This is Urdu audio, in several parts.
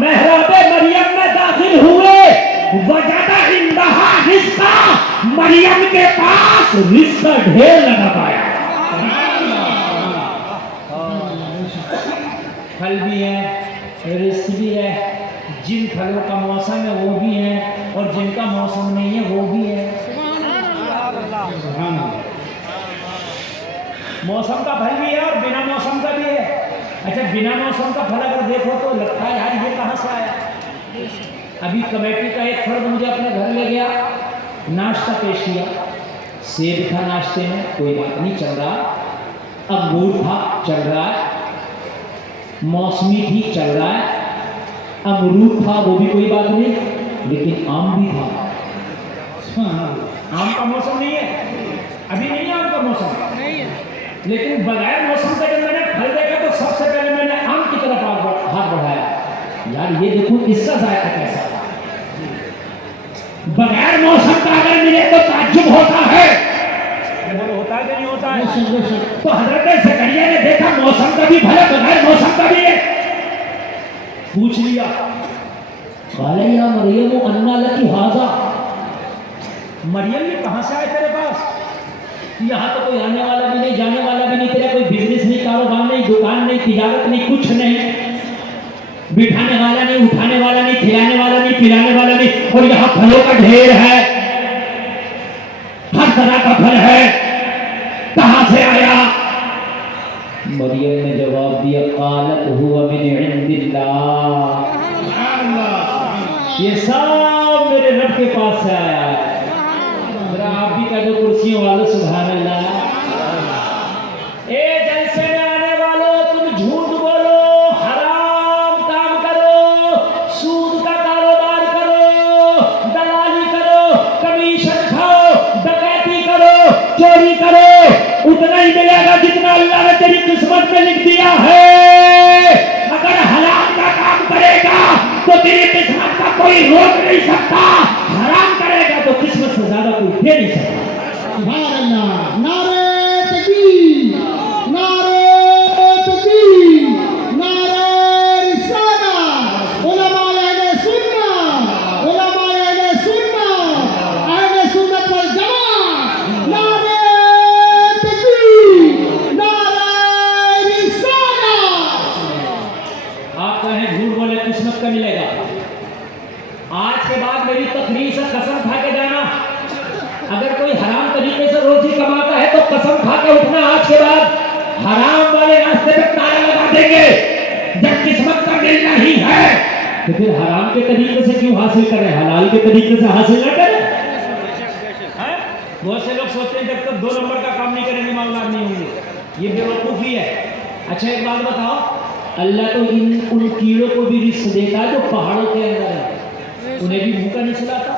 محراب مریم میں داخل ہوئے وجد عندہا رزقا، مریم کے پاس رزق کا ڈھیر لگا پایا. پھل بھی ہے، رزق بھی ہے، جن پھلوں کا موسم ہے وہ بھی ہے اور جن کا موسم نہیں ہے وہ بھی ہے. موسم کا پھل بھی ہے اور بنا موسم کا بھی ہے. اچھا بنا موسم کا پھل اگر دیکھو تو لگتا ہے یار یہ کہاں سے آیا. ابھی کمیٹی کا ایک فرد مجھے اپنے گھر لے گیا، ناشتہ پیش کیا. سیب تھا ناشتے میں، کوئی بات نہیں چل رہا. انگور تھا چل رہا ہے، موسمی تھی چل رہا ہے، امرود تھا وہ بھی کوئی بات نہیں، لیکن آم بھی تھا. آم کا موسم نہیں ہے، ابھی نہیں ہے آم کا موسم، لیکن بغیر موسم کے جب میں نے پھل دیکھا تو سب سے پہلے میں نے آم کی طرف ہاتھ بڑھایا. یار یہ دیکھو اس کا ذائقہ کیسا ہے. بغیر موسم کا اگر ملے تو تعجب ہوتا ہے، ہوتا ہے کہ نہیں ہوتا ہے. تو حضرت زکریا نے دیکھا موسم کا بھی پھل ہے بغیر موسم کا بھی ہے. پوچھ لیا قال یا مریم انا لکی ھذا، مریم یہ کہاں سے آئے تیرے پاس؟ یہاں تو کوئی آنے والا بھی نہیں جانے والا بھی نہیں، تیرا کوئی بزنس نہیں، کاروبار نہیں، دکان نہیں، تجارت نہیں، کچھ نہیں، بٹھانے والا نہیں، اٹھانے والا نہیں، کھلانے والا نہیں، پلانے والا نہیں، اور یہاں پھلوں کا ڈھیر ہے، ہر طرح کا پھل ہے، کہاں سے آیا؟ مریم نے جواب دیا قالت هو من عند اللہ، یہ سب میرے رب کے پاس سے آیا ہے. ذرا آپ بھی کہہ دو کرسیوں والوں سبحان اللہ. اے جلسے میں آنے والوں تم جھوٹ بولو، حرام کام کرو، سود کا کاروبار کرو، دلالی کرو، کمیشن کھاؤ، ڈکیتی کرو، چوری کرو، اتنا ہی ملے گا جتنا اللہ نے تیری قسمت میں لکھ دیا ہے. اگر حلال کا کام کرے گا تو تیری قسمت کا کوئی روک نہیں سکتا، حرام کرے گا تو قسمت سے زیادہ کوئی دے نہیں سکتا. سبحان اللہ. نعرہ تکبیر، نعرہ تکبیر، نعرہ رسالہ. علماء اہل سنت، علماء اہل سنت، اہل سنت والجماعت. نعرہ تکبیر، نعرہ رسالہ. آپ کہیں جھوٹ بولے قسمت کا ملے گا. آج کے بعد میری تقریر سے قسم کھا کے جانا، اگر کوئی حرام طریقے سے روزی کماتا ہے تو قسم کھا کے اٹھنا آج کے بعد حرام والے راستے پہ تالا لگا دیں گے. جب قسمت کا ملنا ہی ہے تو پھر حرام کے طریقے سے کیوں حاصل کریں، حلال کے طریقے سے حاصل نہ کریں. بہت سے لوگ سوچتے ہیں جب تک 2 نمبر کا کام نہیں کریں گے معاملات نہیں ہوں گے، یہ بے وقوفی ہے. اچھا ایک بات بتاؤ، اللہ تو ان کیڑوں کو بھی رزق دیتا ہے جو پہاڑوں کے اندر ہے، انہیں بھی بھوکا نہیں سلاتا.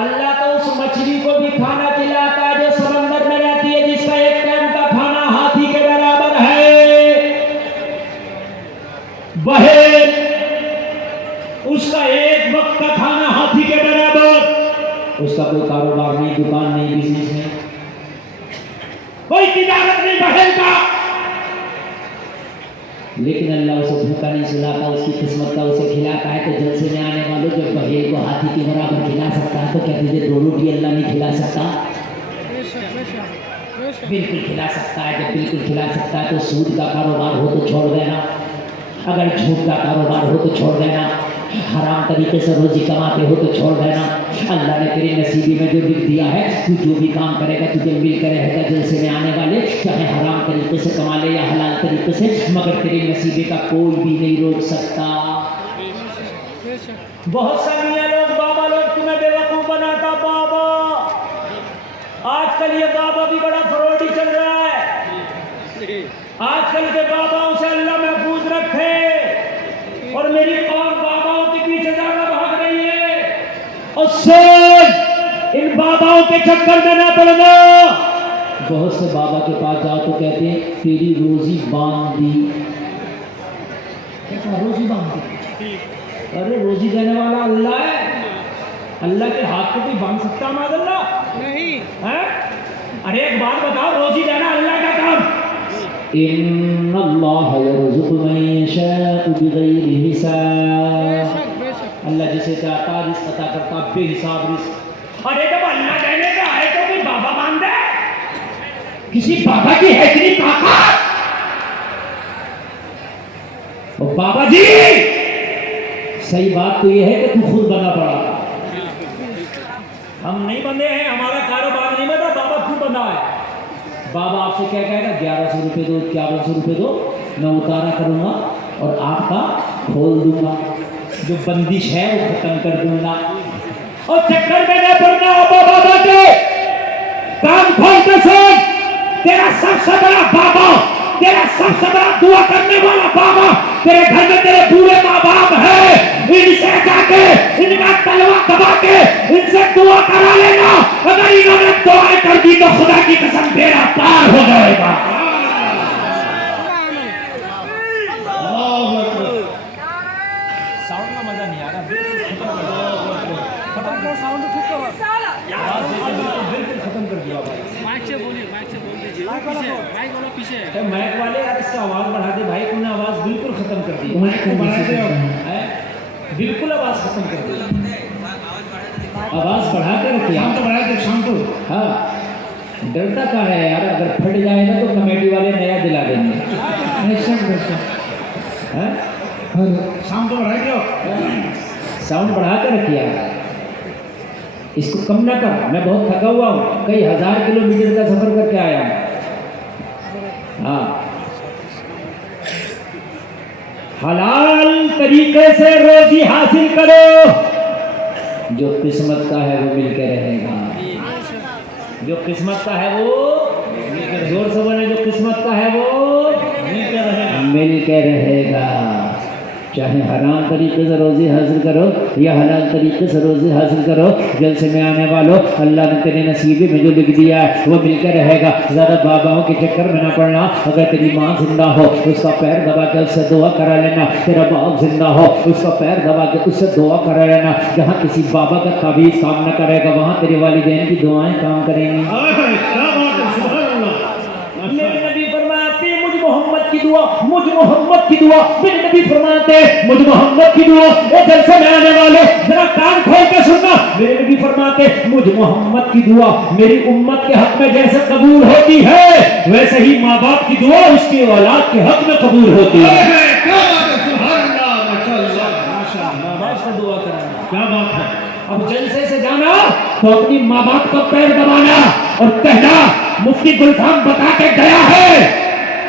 اللہ تو اس مچھلی کو بھی کھانا کھلاتا ہے جو سمندر میں رہتی ہے، جس کا ایک ٹائم کا کھانا ہاتھی کے برابر ہے. بہن اس کا ایک وقت کا کھانا ہاتھی کے برابر. اس کا کوئی کاروبار نہیں، دکان نہیں، بزنس نہیں، کوئی تجارت نہیں بہن کا، لیکن اللہ اسے بھوکا نہیں سلاتا، اس کی قسمت کا اسے کھلاتا ہے. تو جلسے میں آنے والوں جب بہن کو ہاتھی کے برابر کھلا سکتا ہے تو کیا تجھے 2 روٹی اللہ نہیں کھلا سکتا؟ بالکل کھلا سکتا ہے. جب بالکل کھلا سکتا ہے تو سود کا کاروبار ہو تو چھوڑ دینا، اگر جھوٹ کا کاروبار ہو تو چھوڑ دینا، حرام طریقے سے روزی کماتے ہو تو چھوڑ دینا. اللہ نے تیرے نصیبی میں جو لکھ دیا ہے، تو جو بھی کام کرے گا تجھے مل کر رہے گا. جلسے میں آنے والے چاہے حرام طریقے سے کما لے یا حلال طریقے سے، مگر تیرے نصیبے کا کوئی بھی نہیں روک سکتا. بہت سارے لوگ بابا لوگ تمہیں بے وقوف بناتا. بابا آج کل یہ بابا بھی بڑا فراڈی چل رہا ہے. آج کل کے باباؤں سے اللہ محفوظ رکھے. اور میری قوم باباؤں کے پیچھے زیادہ بھاگ رہی ہے، اور سوچ ان باباؤں کے چکر میں نہ پڑنا. بہت سے بابا کے پاس جاؤ تو کہتے ہیں تیری روزی باندھ دی. روزی باندھ دی؟ ارے روزی دینے والا اللہ ہے، اللہ کے ہاتھ کو کوئی باندھ سکتا معاذ اللہ نہیں ہے؟ ارے ایک بات بتاؤ، روزی دینا اللہ کا کام، ان اللہ یرزق من یشاء بغیر حساب، اللہ جسے چاہتا رزق عطا کرتا بے حساب رزق۔ ارے جب اللہ کہنے پہ آئے تو کوئی بابا مان دے، کسی بابا کی ہے اتنی طاقت؟ اور بابا جی صحیح بات تو یہ ہے کہ تو خود بنا پڑا، ہم نہیں بندے ہیں، ہمارا کاروبار نہیں بنا، بابا خود بنا ہے۔ بابا آپ سے کیا کہے گا؟ 1100 روپے دو، 5100 روپے دو، میں اتارا کروں گا اور آپ کا کھول دوں گا، جو بندش ہے وہ ختم کر دوں گا، اور چکر میں نہ پڑنا ہو بابا کے۔ کام کھول کے سن، تیرا سب سے بڑا بابا، تیرا سب سے بڑا دعا کرنے والا بابا تیرے گھر میں تیرے بوڑھے ماں باپ ہے، ان سے جا کے ان کا تلوا دبا کے ان سے دعا کرا لینا، اگر انہوں نے دعائیں کر دی تو خدا کی قسم بیڑا پار ہو جائے گا۔ ساؤنڈ کا مزہ نہیں آ رہا، بالکل ختم کر دیا بھائی۔ مائک والے یار اس کا آواز بڑھا دے بھائی، تم نے آواز بالکل ختم کر دی، بالکل آواز ختم کر دی، آواز بڑھا کے رکھیے، ہاں ڈرتا کا ہے یار، اگر پھٹ جائے گا تو کمیٹی والے نیا دلا دیں گے، ساؤنڈ بڑھا کے رکھیے، اس کو کم نہ کر، میں بہت تھکا ہوا ہوں، کئی 1000 کلومیٹر کا سفر کر کے آیا ہوں۔ ہاں حلال طریقے سے روزی حاصل کرو، جو قسمت کا ہے وہ مل کے رہے گا، جو قسمت کا ہے وہ زور سے بولے، جو قسمت کا ہے وہ مل کے رہے گا، چاہے حرام طریقے سے روزی حاصل کرو یا حلال طریقے سے روزی حاصل کرو، جلسے میں آنے والوں اللہ نے تیرے نصیبے میں جو لکھ دیا ہے وہ مل کے رہے گا۔ زیادہ باباؤں کے چکر میں نہ پڑنا، اگر تیری ماں زندہ ہو اس کا پیر دبا کے اس سے دعا کرا لینا، تیرا باپ زندہ ہو اس کا پیر دبا کے اس سے دعا کرا لینا، جہاں کسی بابا کا تعویذ کام نہ کرے گا وہاں تیرے والدین کی دعائیں کام کریں گی۔ میرے نبی فرماتے مجھ محمد کی دعا، مجھ محمد کی دعا، میرے نبی فرماتے مجھ محمد کی دعا، اے جلسے میں آنے والے ذرا کان کھول کے سننا، میرے نبی فرماتے مجھ محمد کی دعا میری امت کے حق میں جیسے قبول ہوتی ہے ویسے ہی ماں باپ کی دعا اس کی اولاد کے حق میں قبول ہوتی ہے۔ کیا بات ہے؟ اب جلسے سے جانا تو اپنی ماں باپ کا پیر دبانا اور کہنا مفتی گلفام بتا کے گیا ہے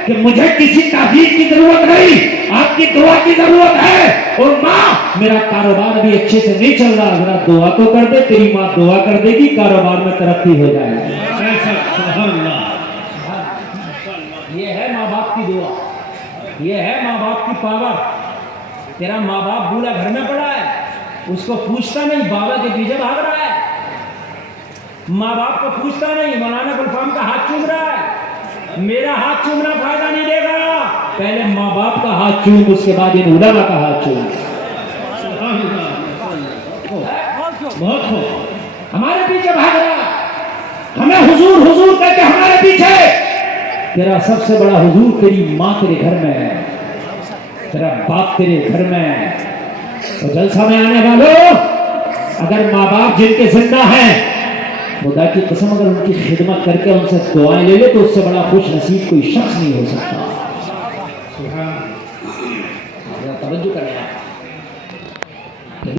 کہ مجھے کسی تعویذ کی ضرورت نہیں، آپ کی دعا کی ضرورت ہے، اور ماں میرا کاروبار بھی اچھے سے نہیں چل رہا، ذرا دعا تو کر دے، تیری ماں دعا کر دے گی، کاروبار میں ترقی ہو جائے گی۔ یہ ہے ماں باپ کی دعا، یہ ہے ماں باپ کی پاور۔ تیرا ماں باپ بوڑھا گھر میں پڑا ہے، اس کو پوچھتا نہیں، بابا کے پیچھے بھاگ رہا ہے، ماں باپ کو پوچھتا نہیں، مولانا گلفام کا ہاتھ چوم رہا ہے، میرا ہاتھ چومنا فائدہ نہیں دے گا، پہلے ماں باپ کا ہاتھ چوم، اس کے بعد ان علماء کا ہاتھ چوم۔ بہت ہمارے پیچھے بھاگ رہا، ہمیں حضور حضور کہہ کے ہمارے پیچھے، تیرا سب سے بڑا حضور تیری ماں تیرے گھر میں ہے، تیرا باپ تیرے گھر میں ہے۔ تو جلسہ میں آنے والوں اگر ماں باپ جن کے زندہ ہیں خدا کی قسم اگر ان کی خدمت کر کے ان سے دعائیں لے لے تو اس سے بڑا خوش نصیب کوئی شخص نہیں ہو سکتا۔ توجہ کریں۔